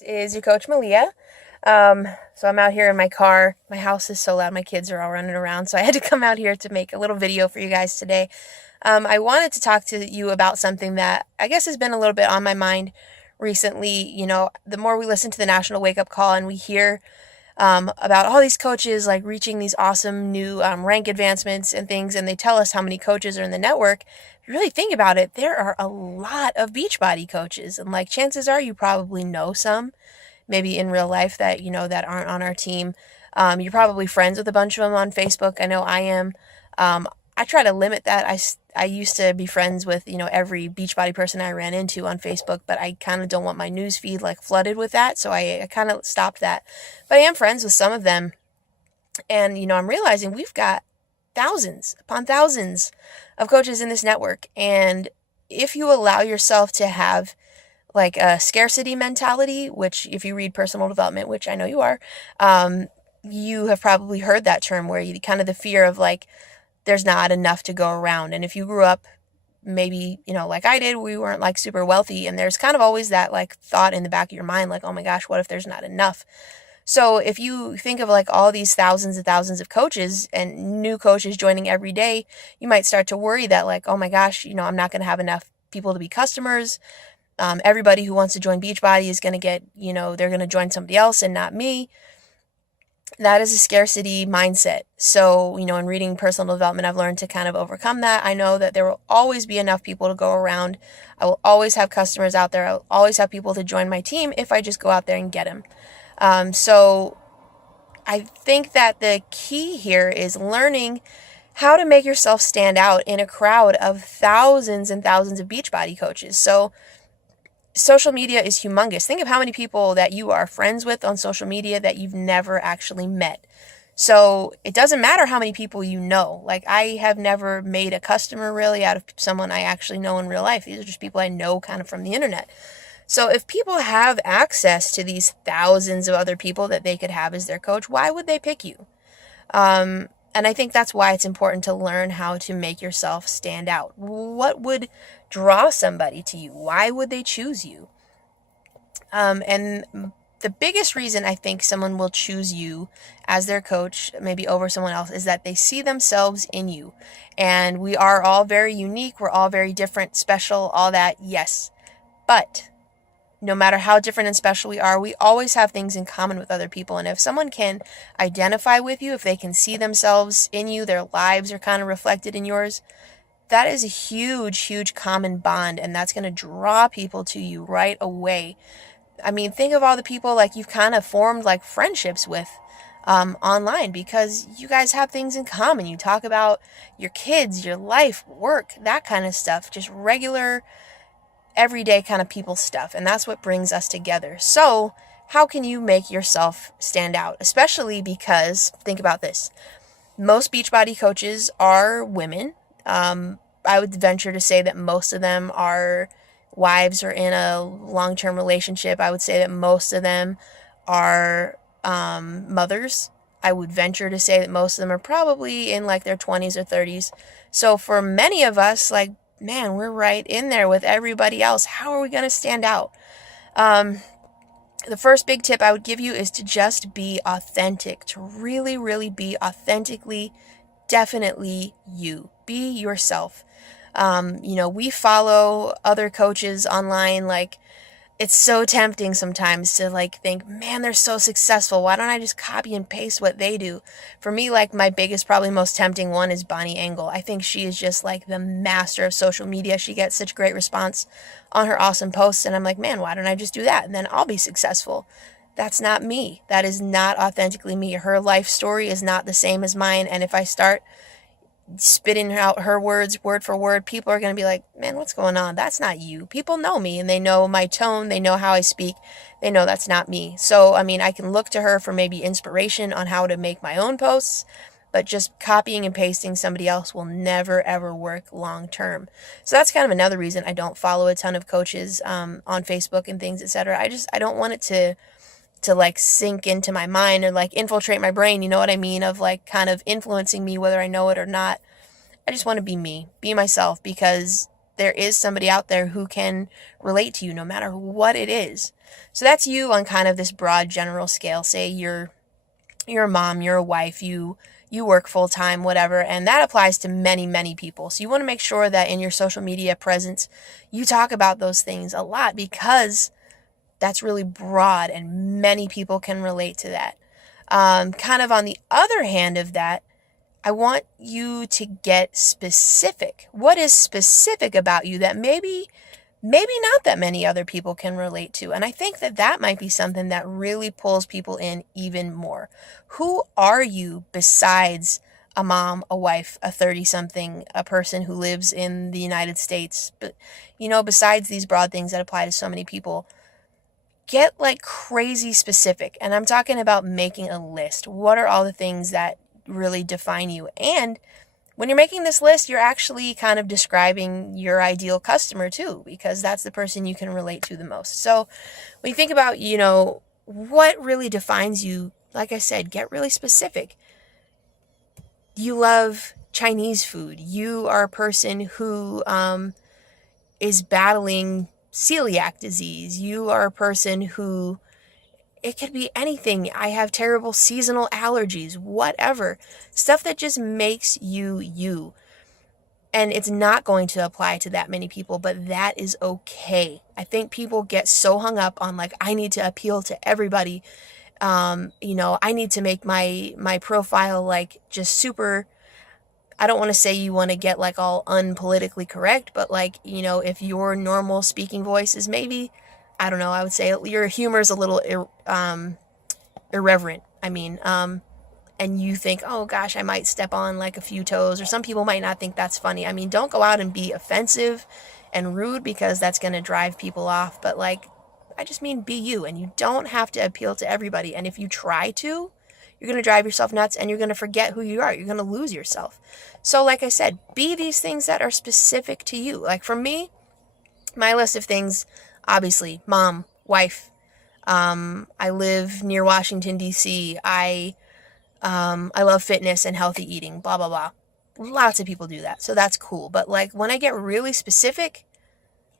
Is your coach Malia. So I'm out here in my car. My house is so loud. My kids are all running around. So I had to come out here to make a little video for you guys today. I wanted to talk to you about something that I guess has been a little bit on my mind recently. The more we listen to the National Wake Up Call and we hear about all these coaches like reaching these awesome new rank advancements and things, and they tell us how many coaches are in the network. If you really think about it, there are a lot of Beachbody coaches, and like chances are you probably know some, maybe in real life that aren't on our team. You're probably friends with a bunch of them on Facebook. I know I am. I try to limit that. I used to be friends with, every Beachbody person I ran into on Facebook, but I kind of don't want my news feed like flooded with that. So I kind of stopped that. But I am friends with some of them. And, I'm realizing we've got thousands upon thousands of coaches in this network. And if you allow yourself to have like a scarcity mentality, which if you read personal development, which I know you are, you have probably heard that term where you kind of the fear of like, there's not enough to go around. And if you grew up maybe, like I did, we weren't like super wealthy. And there's kind of always that like thought in the back of your mind, like, oh my gosh, what if there's not enough? So if you think of like all these thousands and thousands of coaches and new coaches joining every day, you might start to worry that like, oh my gosh, I'm not going to have enough people to be customers. Everybody who wants to join Beachbody is going to get, they're going to join somebody else and not me. That is a scarcity mindset. So, in reading personal development, I've learned to kind of overcome that. I know that there will always be enough people to go around. I will always have customers out there. I will always have people to join my team if I just go out there and get them. So I think that the key here is learning how to make yourself stand out in a crowd of thousands and thousands of Beachbody coaches. So social media is humongous. Think of how many people that you are friends with on social media that you've never actually met. So it doesn't matter how many people you know. Like I have never made a customer really out of someone I actually know in real life. These are just people I know kind of from the internet. So if people have access to these thousands of other people that they could have as their coach, why would they pick you? And I think that's why it's important to learn how to make yourself stand out. What would draw somebody to you? Why would they choose you? And the biggest reason I think someone will choose you as their coach, maybe over someone else, is that they see themselves in you. And we are all very unique. We're all very different, special, all that. Yes. But no matter how different and special we are, we always have things in common with other people. And if someone can identify with you, if they can see themselves in you, their lives are kind of reflected in yours, that is a huge, huge common bond. And that's going to draw people to you right away. I mean, think of all the people like you've kind of formed like friendships with online because you guys have things in common. You talk about your kids, your life, work, that kind of stuff, just regular everyday kind of people stuff, and that's what brings us together. So how can you make yourself stand out? Especially because, think about this, most Beachbody coaches are women. I would venture to say that most of them are wives or in a long-term relationship. I would say that most of them are mothers. I would venture to say that most of them are probably in like their 20s or 30s. So for many of us, like, man, we're right in there with everybody else. How are we going to stand out? The first big tip I would give you is to just be authentic, to really, really be authentically, definitely you. Be yourself. We follow other coaches online, like, it's so tempting sometimes to like think, man, they're so successful. Why don't I just copy and paste what they do? For me, like my biggest, probably most tempting one is Bonnie Engel. I think she is just like the master of social media. She gets such great response on her awesome posts. And I'm like, man, why don't I just do that? And then I'll be successful. That's not me. That is not authentically me. Her life story is not the same as mine. And if I start spitting out her words word for word, people are going to be like, man, what's going on? That's not you. People know me and they know my tone. They know how I speak. They know that's not me. So, I mean, I can look to her for maybe inspiration on how to make my own posts, but just copying and pasting somebody else will never, ever work long term. So that's kind of another reason I don't follow a ton of coaches on Facebook and things, etc. I don't want it to like sink into my mind or like infiltrate my brain, you know what I mean, of like kind of influencing me whether I know it or not. I just want to be me, be myself, because there is somebody out there who can relate to you no matter what it is. So that's you on kind of this broad general scale. Say you're a mom, you're a wife, you work full time, whatever, and that applies to many, many people. So you want to make sure that in your social media presence, you talk about those things a lot, because that's really broad and many people can relate to that. Kind of on the other hand of that, I want you to get specific. What is specific about you that maybe not that many other people can relate to? And I think that might be something that really pulls people in even more. Who are you besides a mom, a wife, a 30-something, a person who lives in the United States? But, besides these broad things that apply to so many people, get like crazy specific. And I'm talking about making a list. What are all the things that really define you? And when you're making this list, you're actually kind of describing your ideal customer too, because that's the person you can relate to the most. So when you think about, what really defines you, like I said, get really specific. You love Chinese food. You are a person who is battling celiac disease. You are a person who, it could be anything. I have terrible seasonal allergies, whatever. Stuff that just makes you you. And it's not going to apply to that many people, but that is okay. I think people get so hung up on like, I need to appeal to everybody. I need to make my profile like just super, I don't want to say you want to get like all unpolitically correct, but like, if your normal speaking voice is maybe, I don't know, I would say your humor is a little irreverent. And you think, oh gosh, I might step on like a few toes, or some people might not think that's funny. Don't go out and be offensive and rude, because that's going to drive people off. But like, I just mean be you, and you don't have to appeal to everybody. And if you try to, you're going to drive yourself nuts, and you're going to forget who you are. You're going to lose yourself. So like I said, be these things that are specific to you. Like for me, my list of things, obviously, mom, wife. I live near Washington, D.C. I love fitness and healthy eating, blah, blah, blah. Lots of people do that. So that's cool. But like when I get really specific,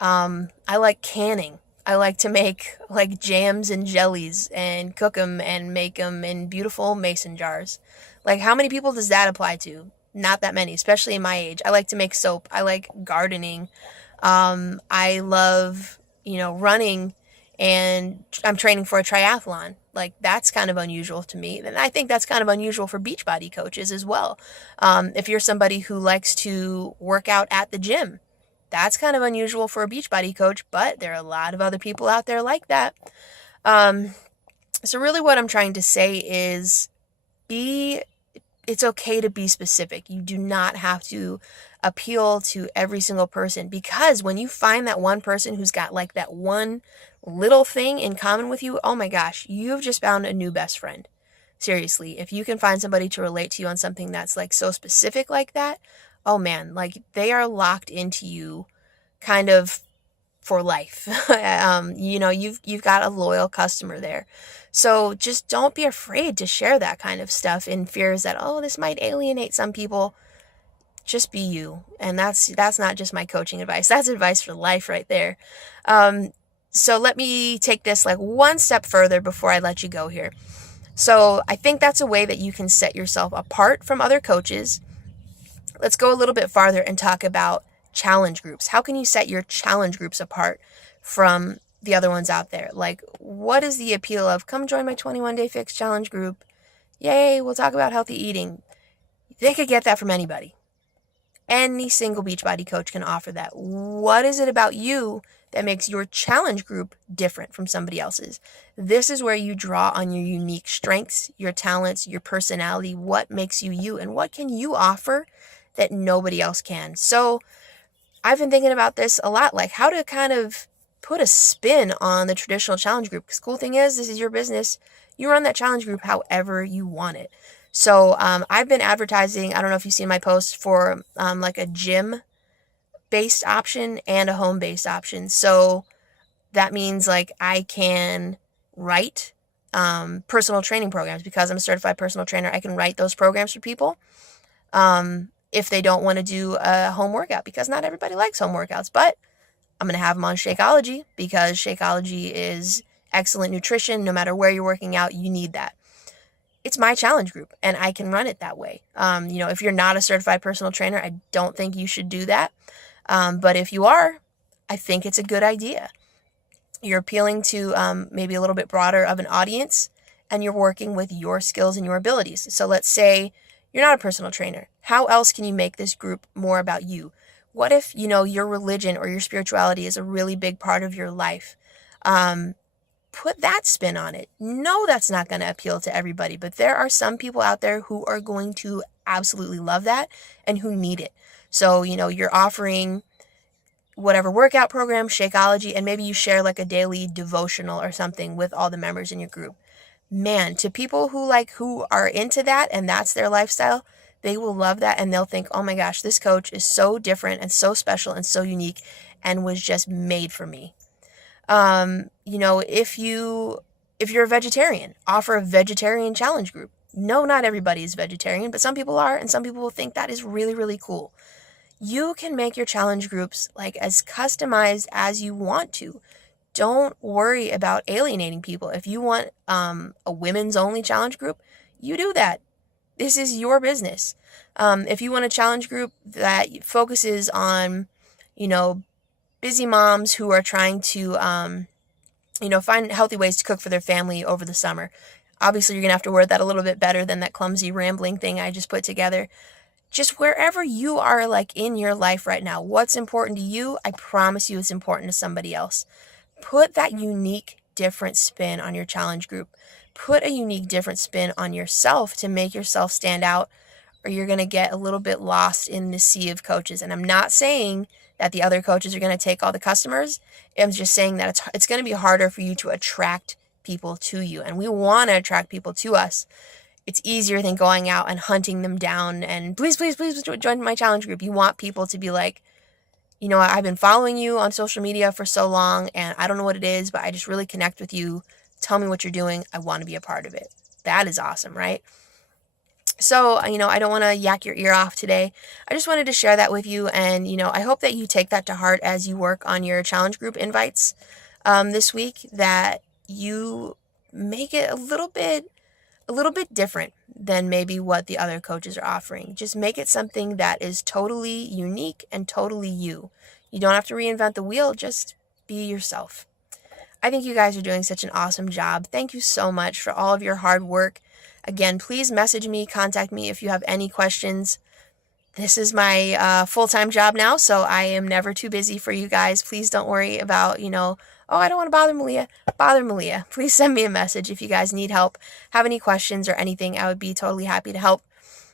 I like canning. I like to make like jams and jellies and cook them and make them in beautiful mason jars. Like how many people does that apply to? Not that many, especially in my age. I like to make soap. I like gardening. I love, running, and I'm training for a triathlon. Like that's kind of unusual to me. And I think that's kind of unusual for Beachbody coaches as well. If you're somebody who likes to work out at the gym, that's kind of unusual for a Beachbody coach, but there are a lot of other people out there like that. So really what I'm trying to say is it's okay to be specific. You do not have to appeal to every single person, because when you find that one person who's got like that one little thing in common with you, oh my gosh, you've just found a new best friend. Seriously, if you can find somebody to relate to you on something that's like so specific like that, oh man, like they are locked into you kind of for life. You've got a loyal customer there. So just don't be afraid to share that kind of stuff in fears that, oh, this might alienate some people. Just be you. And that's not just my coaching advice. That's advice for life right there. So let me take this like one step further before I let you go here. So I think that's a way that you can set yourself apart from other coaches. Let's go a little bit farther and talk about challenge groups. How can you set your challenge groups apart from the other ones out there? Like, what is the appeal of come join my 21-day fix challenge group? Yay, we'll talk about healthy eating. They could get that from anybody. Any single Beachbody coach can offer that. What is it about you that makes your challenge group different from somebody else's? This is where you draw on your unique strengths, your talents, your personality, what makes you you, and what can you offer that nobody else can. So I've been thinking about this a lot, like how to kind of put a spin on the traditional challenge group. Because cool thing is, this is your business. You run that challenge group however you want it. So I've been advertising, I don't know if you've seen my post, for like a gym-based option and a home-based option. So that means like I can write personal training programs, because I'm a certified personal trainer. I can write those programs for people. if they don't want to do a home workout, because not everybody likes home workouts, but I'm going to have them on Shakeology because Shakeology is excellent nutrition. No matter where you're working out, you need that. It's my challenge group and I can run it that way. If you're not a certified personal trainer, I don't think you should do that. But if you are, I think it's a good idea. You're appealing to maybe a little bit broader of an audience, and you're working with your skills and your abilities. So let's say you're not a personal trainer. How else can you make this group more about you? What if, your religion or your spirituality is a really big part of your life? Put that spin on it. No, that's not going to appeal to everybody, but there are some people out there who are going to absolutely love that and who need it. So, you're offering whatever workout program, Shakeology, and maybe you share like a daily devotional or something with all the members in your group. Man, to people who are into that and that's their lifestyle, they will love that and they'll think, oh my gosh, this coach is so different and so special and so unique and was just made for me. If you're a vegetarian, offer a vegetarian challenge group. No, not everybody is vegetarian, but some people are, and some people will think that is really, really cool. You can make your challenge groups like as customized as you want to. Don't worry about alienating people. If you want a women's only challenge group, you do that. This is your business. If you want a challenge group that focuses on, busy moms who are trying to, find healthy ways to cook for their family over the summer. Obviously, you're going to have to word that a little bit better than that clumsy rambling thing I just put together. Just wherever you are in your life right now, what's important to you, I promise you it's important to somebody else. Put that unique, different spin on your challenge group. Put a unique, different spin on yourself to make yourself stand out, or you're going to get a little bit lost in the sea of coaches. And I'm not saying that the other coaches are going to take all the customers. I'm just saying that it's going to be harder for you to attract people to you. And we want to attract people to us. It's easier than going out and hunting them down and please, please, please join my challenge group. You want people to be like, I've been following you on social media for so long and I don't know what it is, but I just really connect with you. Tell me what you're doing. I want to be a part of it. That is awesome, right? So, I don't want to yak your ear off today. I just wanted to share that with you. And, I hope that you take that to heart as you work on your challenge group invites this week, that you make it a little bit different than maybe what the other coaches are offering. Just make it something that is totally unique and totally you. You don't have to reinvent the wheel. Just be yourself. I think you guys are doing such an awesome job. Thank you so much for all of your hard work. Again, please message me, contact me if you have any questions. This is my full-time job now, so I am never too busy for you guys. Please don't worry about, oh, I don't want to bother Malia. Bother Malia. Please send me a message if you guys need help, have any questions or anything. I would be totally happy to help.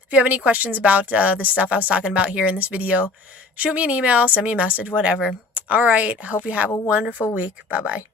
If you have any questions about the stuff I was talking about here in this video, shoot me an email, send me a message, whatever. All right. Hope you have a wonderful week. Bye-bye.